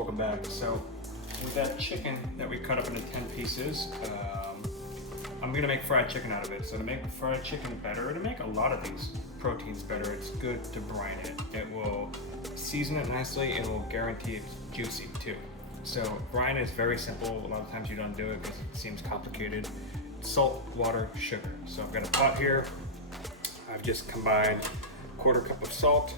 welcome back. So with that chicken that we cut up into 10 pieces, I'm gonna make fried chicken out of it. So to make fried chicken better, to make a lot of these proteins better, it's good to brine it. It will season it nicely, it will guarantee it's juicy too. So brine is very simple. A lot of times you don't do it because it seems complicated. Salt, water, sugar. So I've got a pot here. I've just combined a quarter cup of salt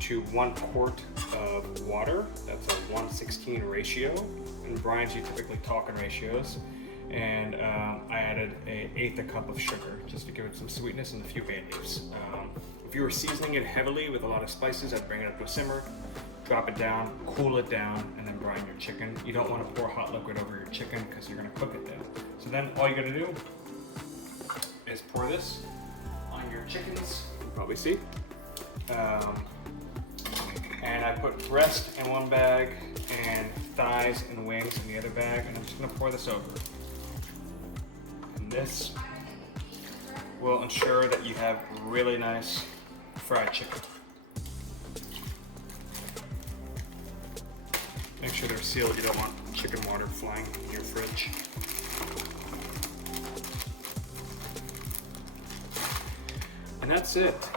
to 1 quart of water. That's a 1:16 ratio. In brines, you typically talk in ratios. And I added an 1/8 cup of sugar just to give it some sweetness and a few bay leaves. If you were seasoning it heavily with a lot of spices, I'd bring it up to a simmer, drop it down, cool it down, and then brine your chicken. You don't want to pour hot liquid over your chicken because you're going to cook it then. So then all you got to do is pour this on your chickens. You can probably see. And I put breast in one bag and thighs and wings in the other bag, and I'm just going to pour this over. And this will ensure that you have really nice fried chicken. Make sure they're sealed. You don't want chicken water flying in your fridge. And that's it.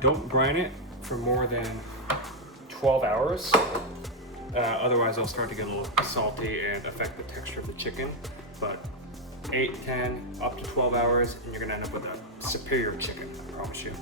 Don't brine it for more than 12 hours. Otherwise it'll start to get a little salty and affect the texture of the chicken. But 8, 10, up to 12 hours, and you're gonna end up with a superior chicken, I promise you.